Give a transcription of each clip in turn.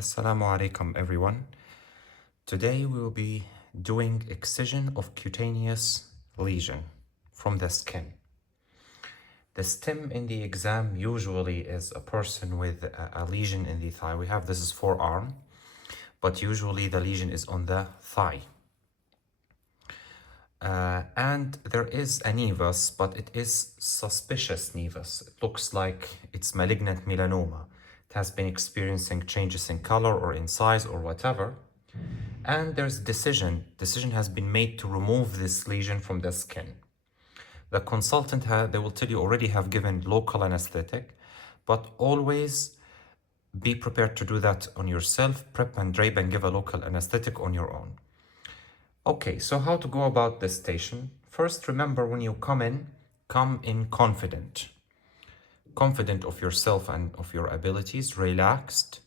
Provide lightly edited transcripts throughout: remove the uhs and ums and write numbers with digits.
Assalamu alaikum everyone. Today we will be doing excision of cutaneous lesion from the skin. The stem in the exam usually is a person with a lesion in the thigh. We have this is forearm, but usually the lesion is on the thigh. And there is a nevus, but it is suspicious nevus. It looks like it's malignant melanoma. It has been experiencing changes in color or in size or whatever. And there's decision. Decision has been made to remove this lesion from the skin. The consultant, they will tell you already have given local anesthetic, but always be prepared to do that on yourself, prep and drape and give a local anesthetic on your own. Okay, so how to go about this station? First, remember when you come in confident. Confident of yourself and of your abilities, relaxed,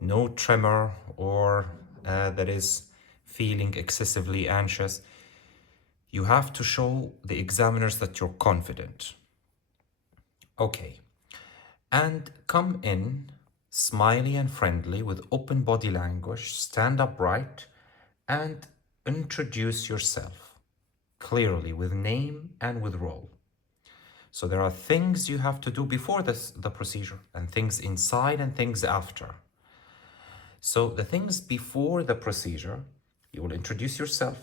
no tremor or that is feeling excessively anxious. You have to show the examiners that you're confident. Okay, and come in smiley and friendly with open body language, stand upright and introduce yourself clearly with name and with role. So there are things you have to do before the procedure and things inside and things after. So the things before the procedure, you will introduce yourself.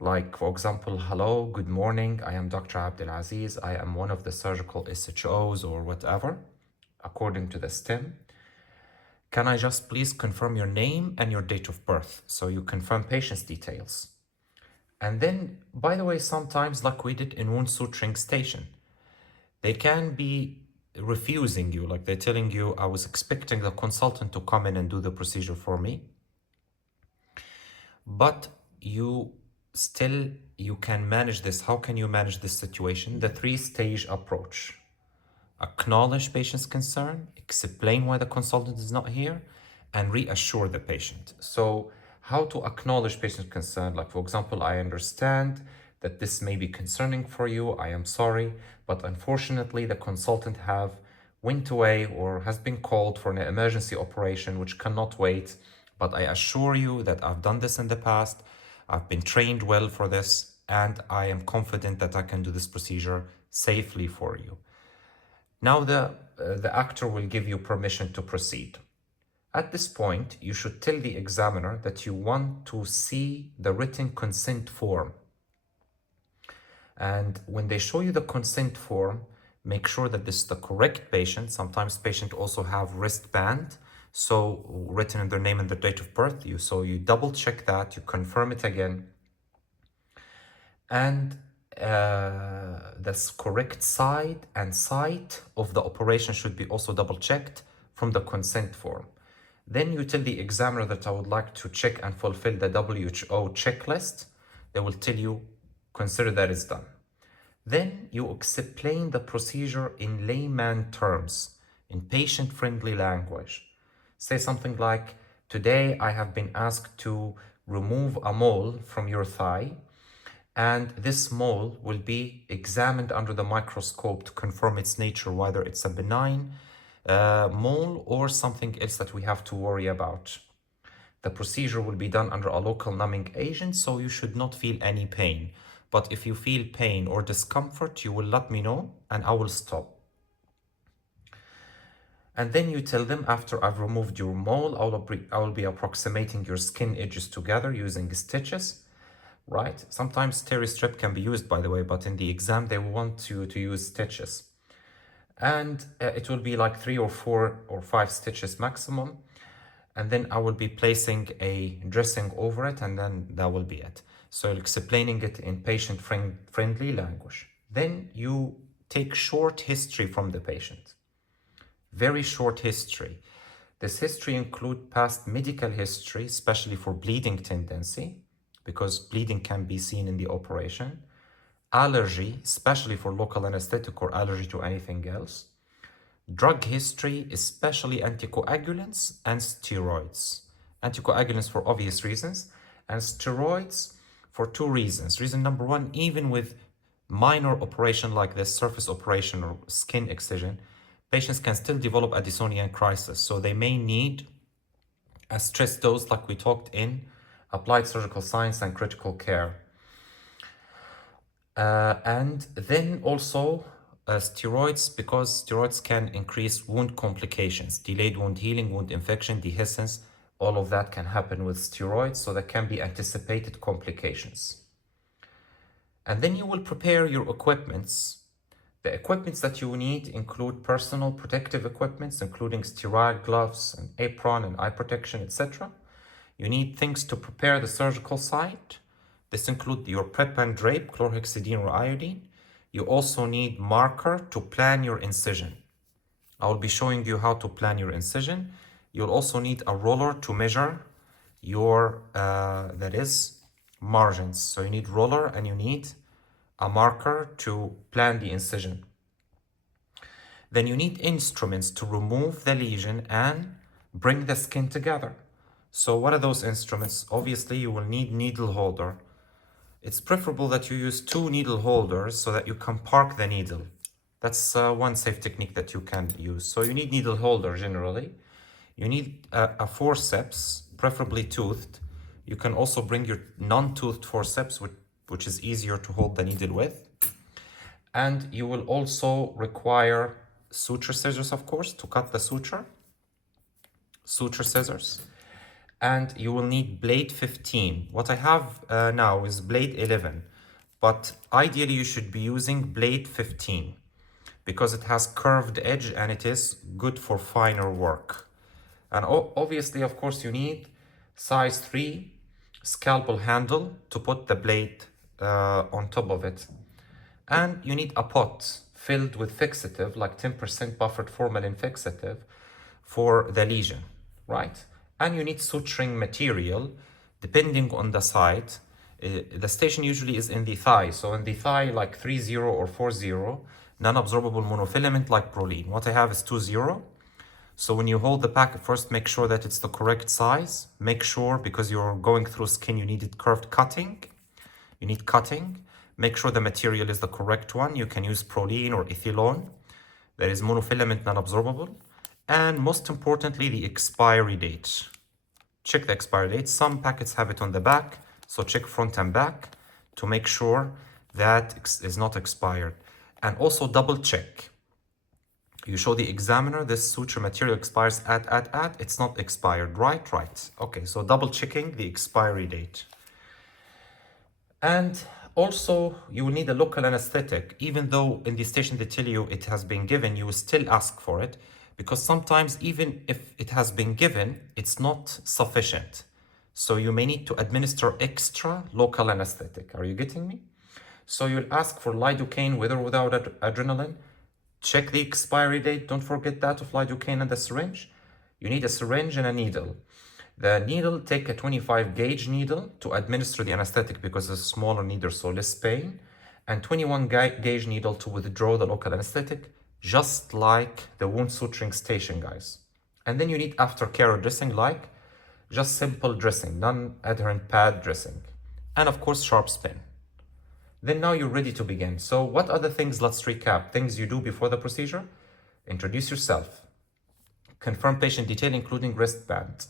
Like, for example, hello, good morning, I am Dr. Abdelaziz. I am one of the surgical SHOs or whatever, according to the STEM. Can I just please confirm your name and your date of birth? So you confirm patient's details. And then, by the way, sometimes like we did in wound suturing station, they can be refusing you, like they're telling you, I was expecting the consultant to come in and do the procedure for me. But you can manage this. How can you manage this situation? The 3-stage approach. Acknowledge patient's concern, explain why the consultant is not here, and reassure the patient. So how to acknowledge patient concern? Like, for example, I understand that this may be concerning for you. I am sorry, but unfortunately the consultant went away or has been called for an emergency operation which cannot wait. But I assure you that I've done this in the past. I've been trained well for this, and I am confident that I can do this procedure safely for you. Now the actor will give you permission to proceed. At this point, you should tell the examiner that you want to see the written consent form. And when they show you the consent form, make sure that this is the correct patient. Sometimes patients also have wristband, so written in their name and their date of birth. So you double check that, you confirm it again. And the correct side and site of the operation should be also double checked from the consent form. Then you tell the examiner that I would like to check and fulfill the WHO checklist. They will tell you, consider that is done. Then you explain the procedure in layman terms, in patient-friendly language. Say something like, today I have been asked to remove a mole from your thigh, and this mole will be examined under the microscope to confirm its nature, whether it's a benign mole or something else that we have to worry about. The procedure will be done under a local numbing agent, so you should not feel any pain. But if you feel pain or discomfort, you will let me know and I will stop. And then you tell them, after I've removed your mole, I will be approximating your skin edges together using stitches. Right? Sometimes steri-strip can be used, by the way, but in the exam they want you to use stitches. And it will be like 3 or 4 or 5 stitches maximum. And then I will be placing a dressing over it, and then that will be it. So explaining it in patient-friendly language. Then you take short history from the patient. Very short history. This history includes past medical history, especially for bleeding tendency, because bleeding can be seen in the operation. Allergy, especially for local anesthetic or allergy to anything else. Drug history, especially anticoagulants and steroids. Anticoagulants for obvious reasons, and steroids for 2 reasons. Reason number 1, even with minor operation like this, surface operation or skin excision, patients can still develop a Addisonian crisis. So they may need a stress dose like we talked in applied surgical science and critical care. And then also steroids, because steroids can increase wound complications, delayed wound healing, wound infection, dehiscence, all of that can happen with steroids, so there can be anticipated complications. And then you will prepare your equipments. The equipments that you need include personal protective equipments, including sterile gloves and apron and eye protection, etc. You need things to prepare the surgical site. This includes your prep and drape, chlorhexidine or iodine. You also need marker to plan your incision. I will be showing you how to plan your incision. You'll also need a roller to measure your, that is, margins. So you need roller and you need a marker to plan the incision. Then you need instruments to remove the lesion and bring the skin together. So what are those instruments? Obviously, you will need needle holder. It's preferable that you use 2 needle holders so that you can park the needle. That's one safe technique that you can use. So you need needle holder generally. You need a forceps, preferably toothed. You can also bring your non-toothed forceps, which is easier to hold the needle with. And you will also require suture scissors, of course, to cut the suture. Suture scissors. And you will need blade 15. What I have now is blade 11, but ideally you should be using blade 15 because it has curved edge and it is good for finer work. And obviously, of course, you need size 3 scalpel handle to put the blade on top of it. And you need a pot filled with fixative, like 10% buffered formalin fixative for the lesion, right? And you need suturing material depending on the site. The station usually is in the thigh. So in the thigh, like 3-0 or 4-0, non-absorbable monofilament like Prolene. What I have is 2-0. So when you hold the pack, first make sure that it's the correct size. Make sure, because you're going through skin, you need it curved cutting. You need cutting. Make sure the material is the correct one. You can use Prolene or Ethylone. There is monofilament non-absorbable. And most importantly, the expiry date. Check the expiry date. Some packets have it on the back, so check front and back to make sure that is not expired. And also double check. You show the examiner this suture material expires at, it's not expired, right? Right. Okay, so double checking the expiry date. And also, you will need a local anesthetic. Even though in the station they tell you it has been given, you will still ask for it, because sometimes even if it has been given, it's not sufficient. So you may need to administer extra local anesthetic. Are you getting me? So you'll ask for lidocaine with or without adrenaline. Check the expiry date. Don't forget that of lidocaine and the syringe. You need a syringe and a needle. The needle, take a 25 gauge needle to administer the anesthetic because it's a smaller needle, so less pain. And 21 gauge needle to withdraw the local anesthetic, just like the wound suturing station, guys. And then you need aftercare dressing, like just simple dressing, non-adherent pad dressing. And of course, sharps pen. Then now you're ready to begin. So what other things, let's recap. Things you do before the procedure: introduce yourself, confirm patient detail including wristband,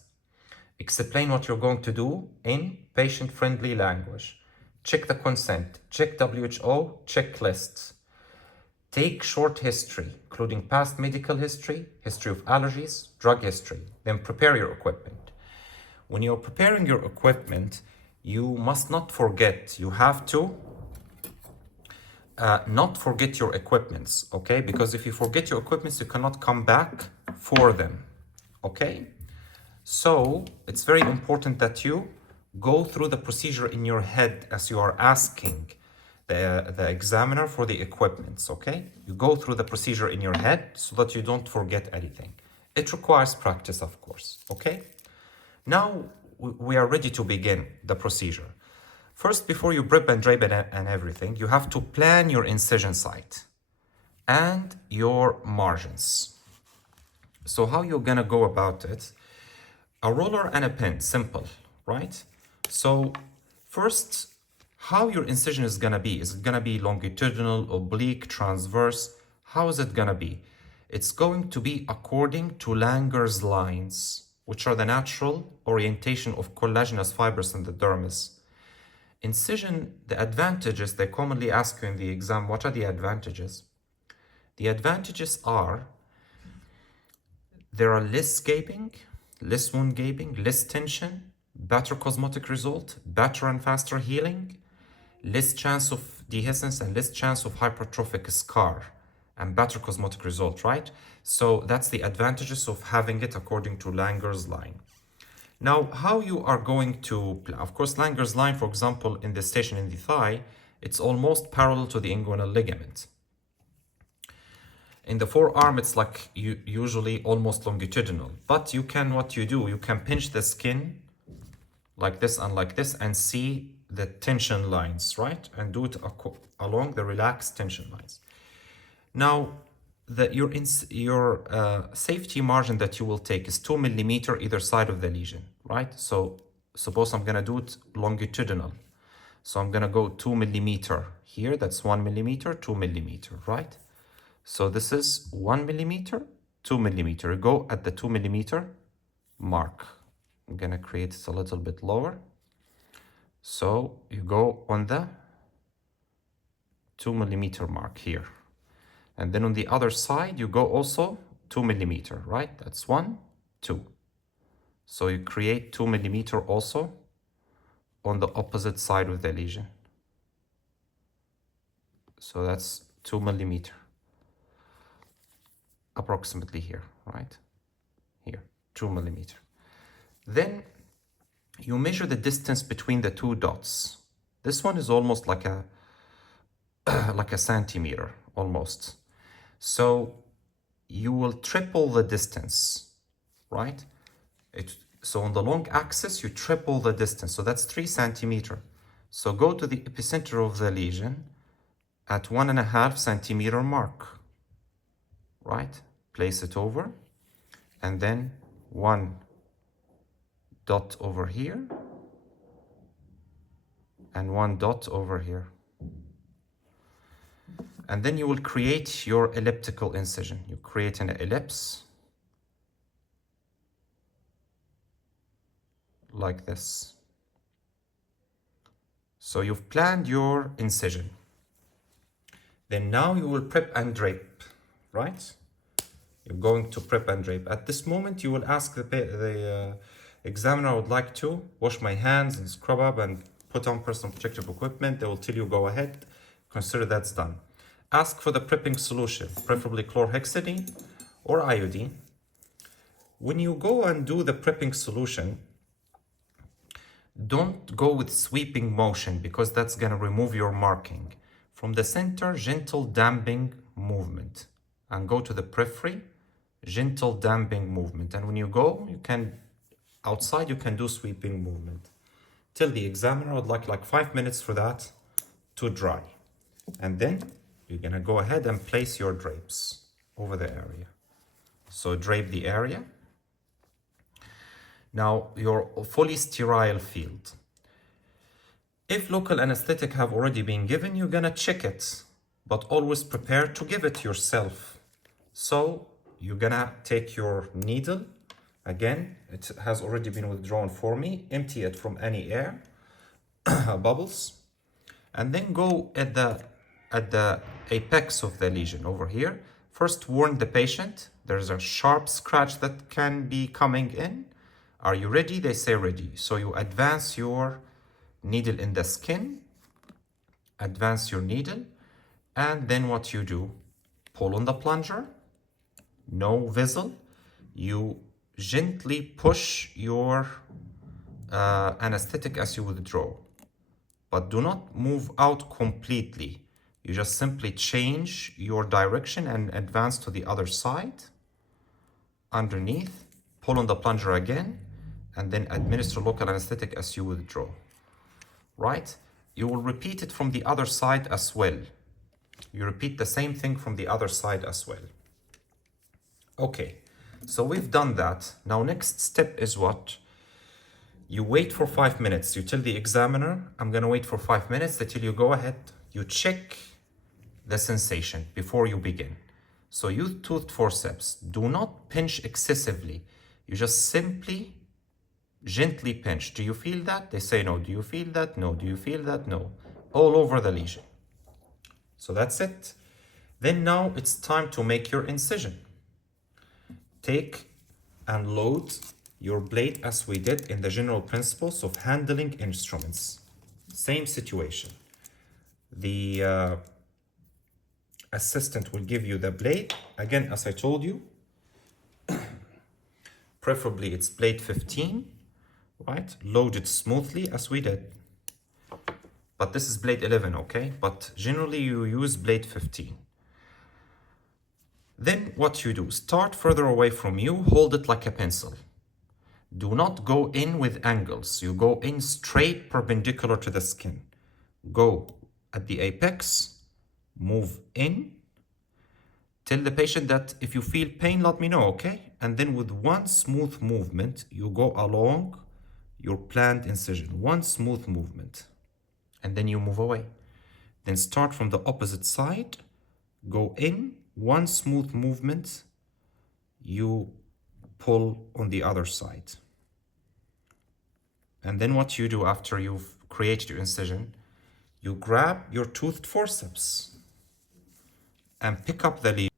explain what you're going to do in patient-friendly language, check the consent, check WHO checklists, take short history, including past medical history, history of allergies, drug history, then prepare your equipment. When you're preparing your equipment, you must not forget, you have to not forget your equipments, okay? Because if you forget your equipments, you cannot come back for them, okay? So it's very important that you go through the procedure in your head as you are asking the examiner for the equipments, okay? You go through the procedure in your head so that you don't forget anything. It requires practice, of course, okay? Now we are ready to begin the procedure. First, before you prep and drape and everything, you have to plan your incision site and your margins. So how you're gonna go about it? A roller and a pen, simple, right? So first, how your incision is gonna be. Is it gonna be longitudinal, oblique, transverse? How is it gonna be? it's going to be according to Langer's lines, which are the natural orientation of collagenous fibers in the dermis. Incision, the advantages, they commonly ask you in the exam, what are the advantages? The advantages are, there are less gaping, less wound gaping, less tension, better cosmetic result, better and faster healing, less chance of dehiscence and less chance of hypertrophic scar, and better cosmetic result, right? So that's the advantages of having it according to Langer's line. Now, how you are going to, of course, Langer's line, for example, in the station in the thigh, it's almost parallel to the inguinal ligament. In the forearm, it's like usually almost longitudinal, but you can, what you do, you can pinch the skin like this and like this and see the tension lines, right? And do it along the relaxed tension lines. Now, your safety margin that you will take is 2 millimeter either side of the lesion, right? So suppose I'm gonna do it longitudinal. So I'm gonna go 2 millimeter here, that's 1 millimeter, 2 millimeter, right? So this is 1 millimeter, 2 millimeter. Go at the 2 millimeter mark. I'm gonna create it a little bit lower. So you go on the 2 millimeter mark here. And then on the other side, you go also 2 millimeter, right? That's 1, 2. So you create 2 millimeter also on the opposite side of the lesion. So that's 2 millimeter. Approximately here, right? Here, 2 millimeter. Then you measure the distance between the two dots. This one is almost like a centimeter, almost. So you will triple the distance, right? So on the long axis, you triple the distance. So that's 3 centimeter. So go to the epicenter of the lesion at 1.5 centimeter mark, right? Place it over, and then 1 dot over here, and 1 dot over here. And then you will create your elliptical incision. You create an ellipse like this. So you've planned your incision. Then now you will prep and drape, right? You're going to prep and drape. At this moment, you will ask the examiner, I would like to wash my hands and scrub up and put on personal protective equipment. They will tell you go ahead, consider that's done. Ask for the prepping solution, preferably chlorhexidine or iodine. When you go and do the prepping solution, don't go with sweeping motion because that's gonna remove your marking. From the center, gentle damping movement, and go to the periphery, gentle damping movement. And when you go, you can, outside, you can do sweeping movement. Tell the examiner, I would like 5 minutes for that to dry. And then you're gonna go ahead and place your drapes over the area. So drape the area. Now your fully sterile field. If local anesthetic have already been given, you're gonna check it, but always prepare to give it yourself. So you're gonna take your needle. Again, it has already been withdrawn for me. Empty it from any air, bubbles, and then go at the apex of the lesion over here. First, warn the patient. There's a sharp scratch that can be coming in. Are you ready? They say ready. So you advance your needle in the skin, advance your needle, and then what you do, pull on the plunger, no vessel. You gently push your anesthetic as you withdraw, but do not move out completely. You just simply change your direction and advance to the other side, underneath, pull on the plunger again, and then administer local anesthetic as you withdraw, right? You will repeat it from the other side as well. You repeat the same thing from the other side as well. Okay, so we've done that. Now next step is what? You wait for 5 minutes. You tell the examiner, I'm gonna wait for 5 minutes until you go ahead. You check the sensation before you begin. So use toothed forceps. Do not pinch excessively. You just simply gently pinch. Do you feel that? They say no. Do you feel that? No. Do you feel that? No. All over the lesion. So that's it. Then now it's time to make your incision. Take and load your blade as we did in the general principles of handling instruments. Same situation. The assistant will give you the blade. Again, as I told you, preferably it's blade 15, right? Load it smoothly as we did. But this is blade 11, okay? But generally you use blade 15. Then what you do, start further away from you, hold it like a pencil. Do not go in with angles. You go in straight perpendicular to the skin. Go at the apex, move in. Tell the patient that if you feel pain, let me know, okay? And then with one smooth movement, you go along your planned incision. One smooth movement. And then you move away. Then start from the opposite side, go in, one smooth movement, you pull on the other side. And then what you do after you've created your incision, you grab your toothed forceps and pick up the lesion.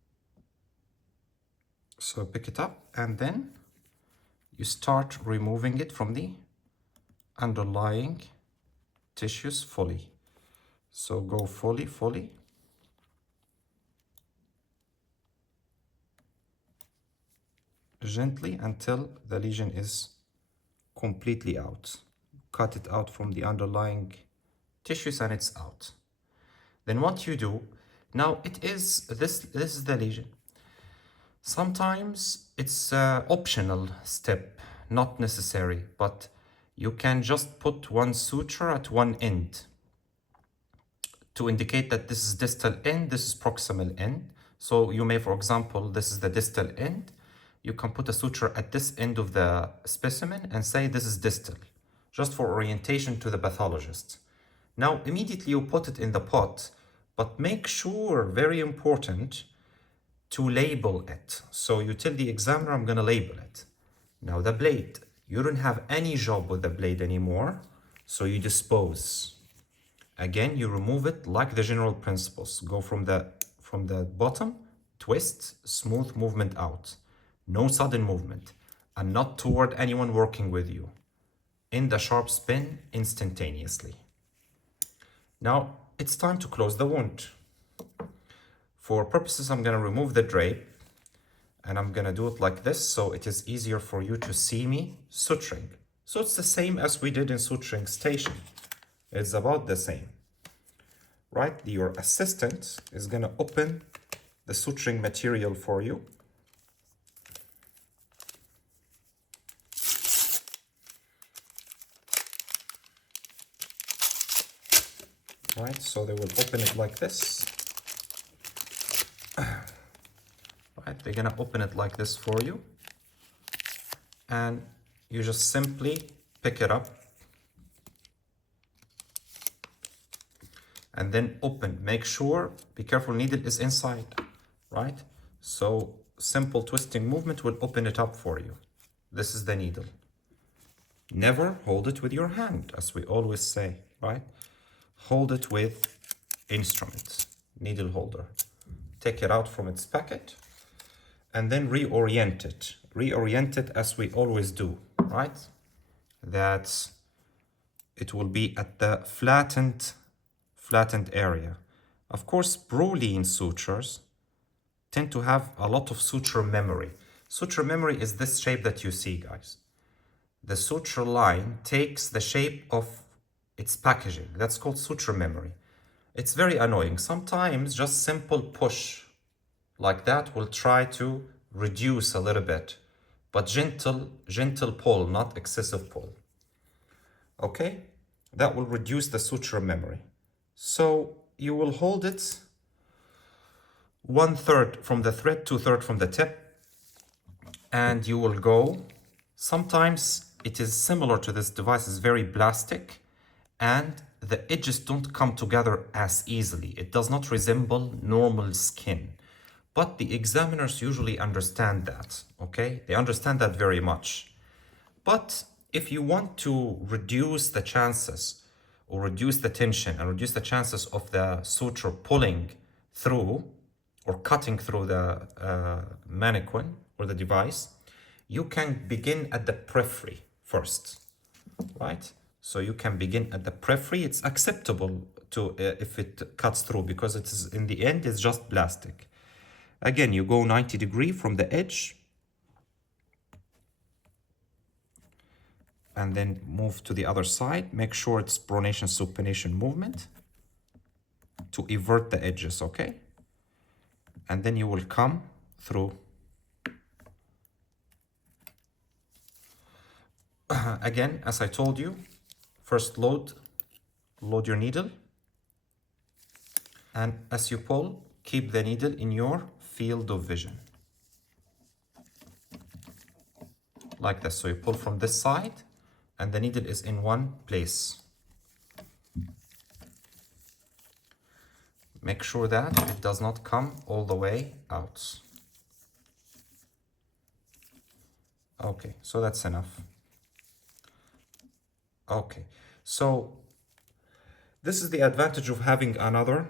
So pick it up and then you start removing it from the underlying tissues fully. So go fully. Gently until the lesion is completely out. Cut it out from the underlying tissues and it's out. Then what you do, now this is the lesion. Sometimes it's an optional step, not necessary, but you can just put one suture at one end to indicate that this is distal end, this is proximal end. So you may, for example, this is the distal end. You can put a suture at this end of the specimen and say this is distal, just for orientation to the pathologist. Now, immediately you put it in the pot, but make sure, very important, to label it. So you tell the examiner, I'm going to label it. Now the blade, you don't have any job with the blade anymore, so you dispose. Again, you remove it like the general principles. Go from the bottom, twist, smooth movement out. No sudden movement, and not toward anyone working with you. In the sharp spin, instantaneously. Now, it's time to close the wound. For purposes, I'm going to remove the drape, and I'm going to do it like this, so it is easier for you to see me suturing. So it's the same as we did in suturing station. It's about the same. Right? Your assistant is going to open the suturing material for you. Right, so they will open it like this. Right, they're gonna open it like this for you. And you just simply pick it up. And then open, make sure, be careful, needle is inside, right? So simple twisting movement will open it up for you. This is the needle. Never hold it with your hand, as we always say, right? Hold it with instrument, needle holder. Take it out from its packet and then reorient it. Reorient it as we always do, right? That it will be at the flattened area. Of course, Brouillon sutures tend to have a lot of suture memory. Suture memory is this shape that you see, guys. The suture line takes the shape of its packaging. That's called suture memory. It's very annoying. Sometimes just simple push like that will try to reduce a little bit, but gentle pull, not excessive pull. Okay, that will reduce the suture memory. So you will hold it 1/3 from the thread, 2/3 from the tip, and you will go. Sometimes it is similar to this device, it's very plastic, and the edges don't come together as easily. It does not resemble normal skin. But the examiners usually understand that, okay? They understand that very much. But if you want to reduce the chances or reduce the tension and reduce the chances of the suture pulling through or cutting through the mannequin or the device, you can begin at the periphery first, right? So you can begin at the periphery. It's acceptable to if it cuts through because it is in the end it's just plastic. Again, you go 90 degrees from the edge and then move to the other side. Make sure it's pronation supination movement to invert the edges, okay? And then you will come through. Again, as I told you, first load your needle. And as you pull, keep the needle in your field of vision. Like this. So you pull from this side and the needle is in one place. Make sure that it does not come all the way out. Okay, so that's enough. Okay, so this is the advantage of having another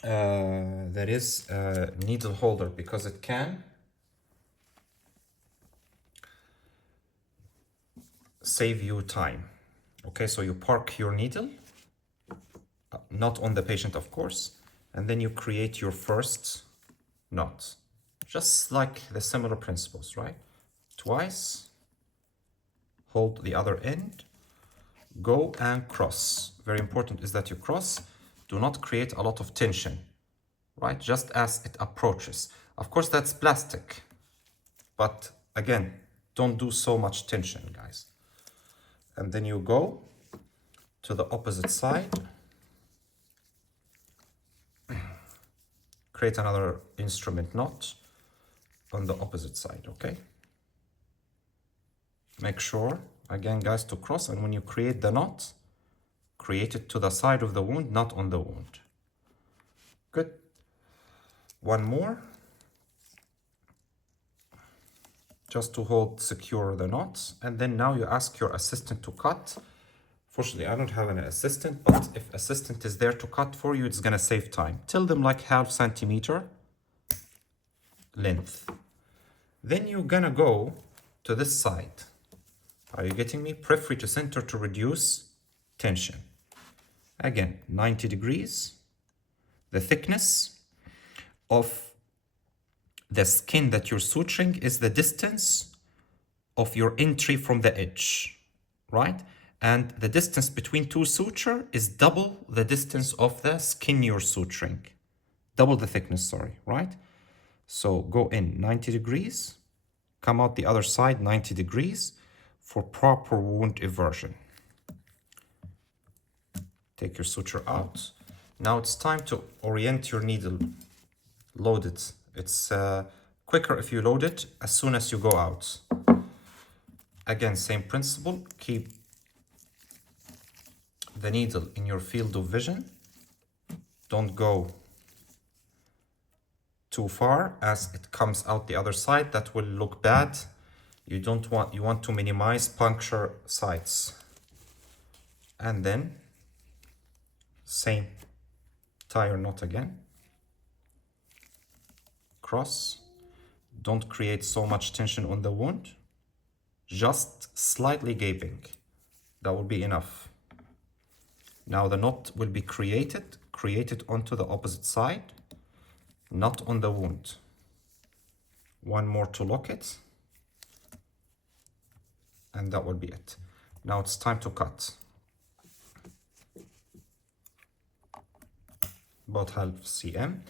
that is a needle holder, because it can save you time. Okay, so you park your needle, not on the patient, of course, and then you create your first knot. Just like the similar principles, right? Twice, hold the other end, go and cross. Very important is that you cross. Do not create a lot of tension, right? Just as it approaches. Of course, that's plastic, but again, don't do so much tension, guys. And then you go to the opposite side. Create another instrument knot on the opposite side, okay? Make sure, again, guys, to cross, and when you create the knot, create it to the side of the wound, not on the wound. Good. One more. Just to hold secure the knots, and then now you ask your assistant to cut. Fortunately, I don't have an assistant, but if assistant is there to cut for you, it's gonna save time. Tell them like ½ centimeter length. Then you're gonna go to this side. Are you getting me? Periphery to center to reduce tension. Again, 90 degrees. The thickness of the skin that you're suturing is the distance of your entry from the edge, right? And the distance between two suture is double the distance of the skin you're suturing. Double the thickness, sorry, right? So go in 90 degrees, come out the other side 90 degrees for proper wound eversion. Take your suture out. Now it's time to orient your needle. Load it. It's quicker if you load it as soon as you go out. Again, same principle. Keep the needle in your field of vision. Don't go too far as it comes out the other side. That will look bad. You want to minimize puncture sites. And then same, tie your knot again. Cross. Don't create so much tension on the wound. Just slightly gaping. That will be enough. Now the knot will be created onto the opposite side, not on the wound. One more to lock it. And that will be it. Now it's time to cut. About ½ cm.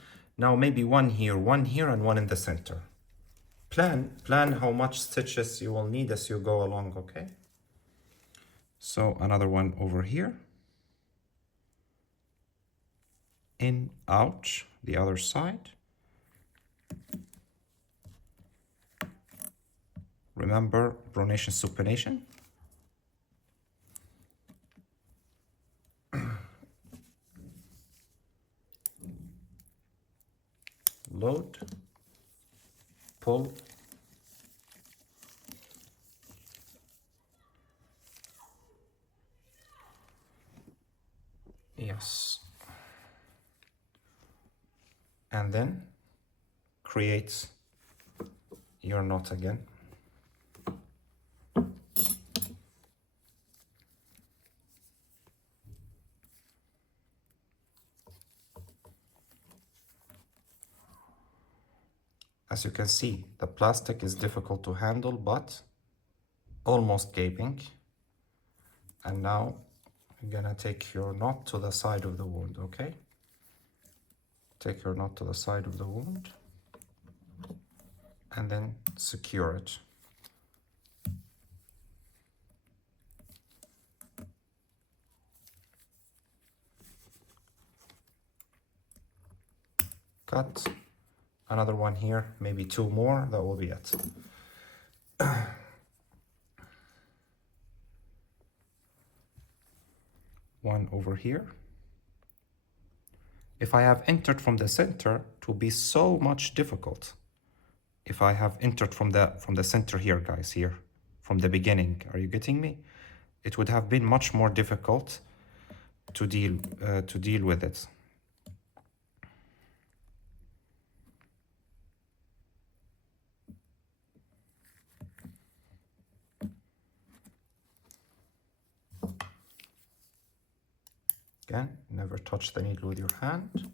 Now maybe one here, and one in the center. Plan how much stitches you will need as you go along, okay? So another one over here. In, out, the other side. Remember pronation supination. load, pull, yes, and then create your knot again. As you can see, the plastic is difficult to handle, but almost gaping. And now you're gonna take your knot to the side of the wound, okay? Take your knot to the side of the wound and then secure it. Cut. Another one here, maybe two more, that will be it. One over here. If I have entered from the center, it will be so much difficult. If I have entered from the center here, guys, here, from the beginning, are you getting me? It would have been much more difficult to deal with it. Again, never touch the needle with your hand.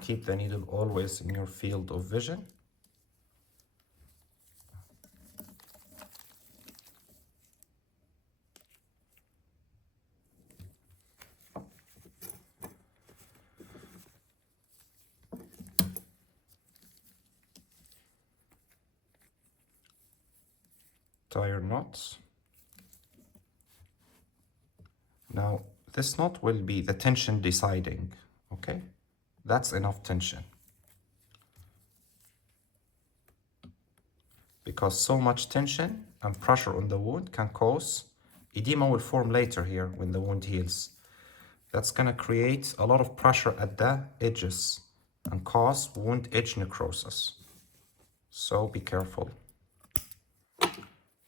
Keep the needle always in your field of vision. Tie your knots. Now, this knot will be the tension deciding, okay? That's enough tension. Because so much tension and pressure on the wound can cause edema will form later here when the wound heals. That's gonna create a lot of pressure at the edges and cause wound edge necrosis. So be careful.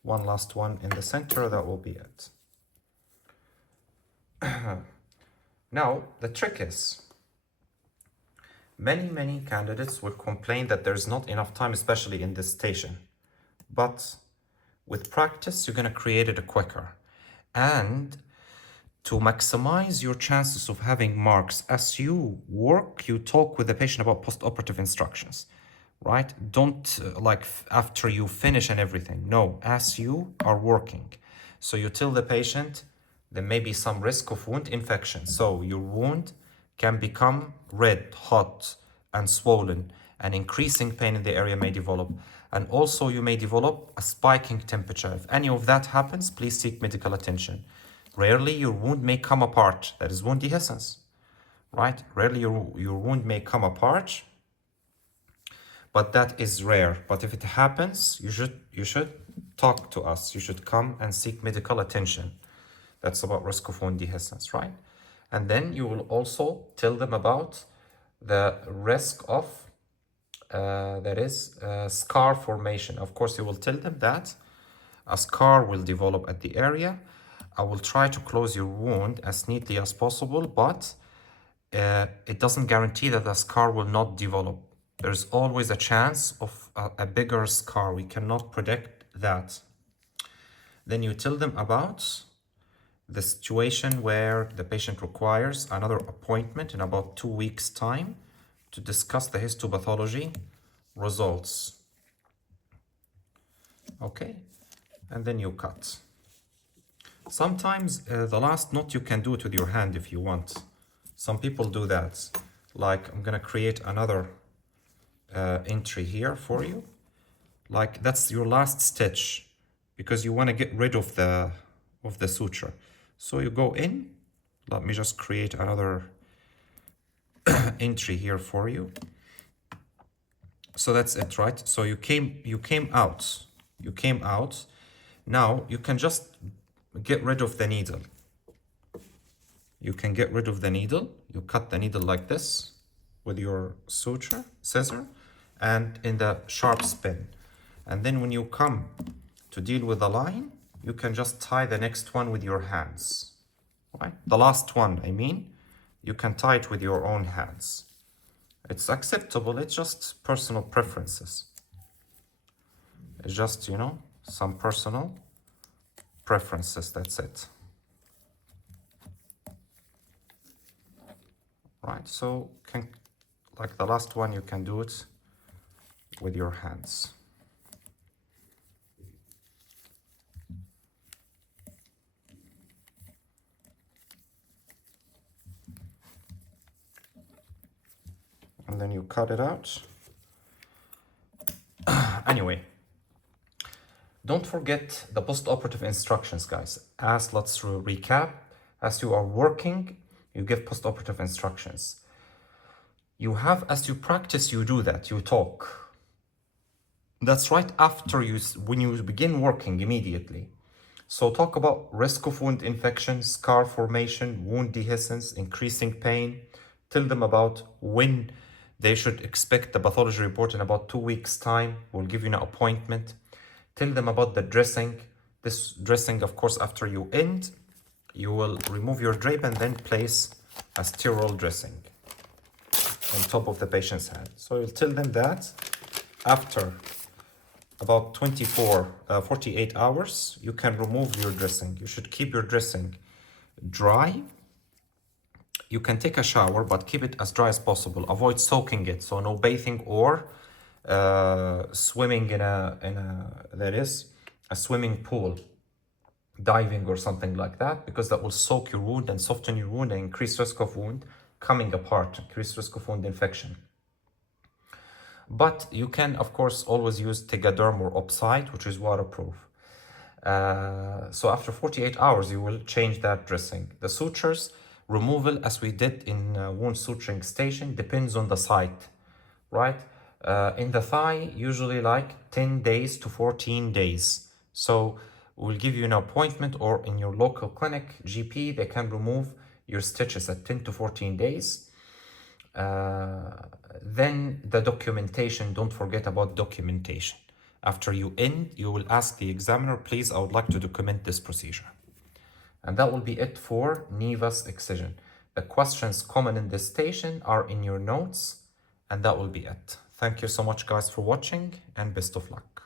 One last one in the center, that will be it. Now, the trick is, many candidates will complain that there's not enough time, especially in this station. But with practice, you're going to create it quicker. And to maximize your chances of having marks, as you work, you talk with the patient about post-operative instructions, right? Don't like after you finish and everything. No, as you are working. So you tell the patient, there may be some risk of wound infection. So your wound can become red, hot, and swollen, and increasing pain in the area may develop. And also you may develop a spiking temperature. If any of that happens, please seek medical attention. Rarely your wound may come apart. That is wound dehiscence, right? Rarely your wound may come apart, but that is rare. But if it happens, you should talk to us. You should come and seek medical attention. That's about risk of wound dehiscence, right? And then you will also tell them about the risk of scar formation. Of course, you will tell them that a scar will develop at the area. I will try to close your wound as neatly as possible, but it doesn't guarantee that the scar will not develop. There's always a chance of a bigger scar. We cannot predict that. Then you tell them about the situation where the patient requires another appointment in about 2 weeks' time to discuss the histopathology results. Okay, and then you cut. Sometimes the last knot you can do it with your hand if you want. Some people do that. Like, I'm gonna create another entry here for you. Like, that's your last stitch because you want to get rid of the suture. So you go in. Let me just create another entry here for you. So that's it, right? So you came out. Now you can just get rid of the needle. You can get rid of the needle. You cut the needle like this with your scissor, and in the sharp spin. And then when you come to deal with the line, you can just tie the next one with your hands, right? The last one, I mean, you can tie it with your own hands. It's acceptable, it's just personal preferences. It's just, you know, some personal preferences, that's it. Right, so like the last one, you can do it with your hands. And then you cut it out. Anyway, don't forget the post-operative instructions, guys. Let's recap. As you are working, you give post-operative instructions. You have, as you practice, you do that, you talk. That's right after when you begin working immediately. So talk about risk of wound infection, scar formation, wound dehiscence, increasing pain. Tell them about when they should expect the pathology report in about 2 weeks' time. We'll give you an appointment. Tell them about the dressing. This dressing, of course, after you end, you will remove your drape and then place a sterile dressing on top of the patient's head. So you'll tell them that after about 48 hours, you can remove your dressing. You should keep your dressing dry. You can take a shower, but keep it as dry as possible. Avoid soaking it, so no bathing or swimming in a swimming pool, diving or something like that, because that will soak your wound and soften your wound and increase risk of wound coming apart, increase risk of wound infection. But you can, of course, always use Tegaderm or Opsite, which is waterproof. So after 48 hours, you will change that dressing. The sutures removal, as we did in wound suturing station, depends on the site, right? In the thigh, usually like 10 days to 14 days. So we'll give you an appointment, or in your local clinic, GP, they can remove your stitches at 10 to 14 days. Then the documentation, don't forget about documentation. After you end, you will ask the examiner, please, I would like to document this procedure. And that will be it for nevus excision. The questions common in this station are in your notes, and that will be it. Thank you so much, guys, for watching, and best of luck.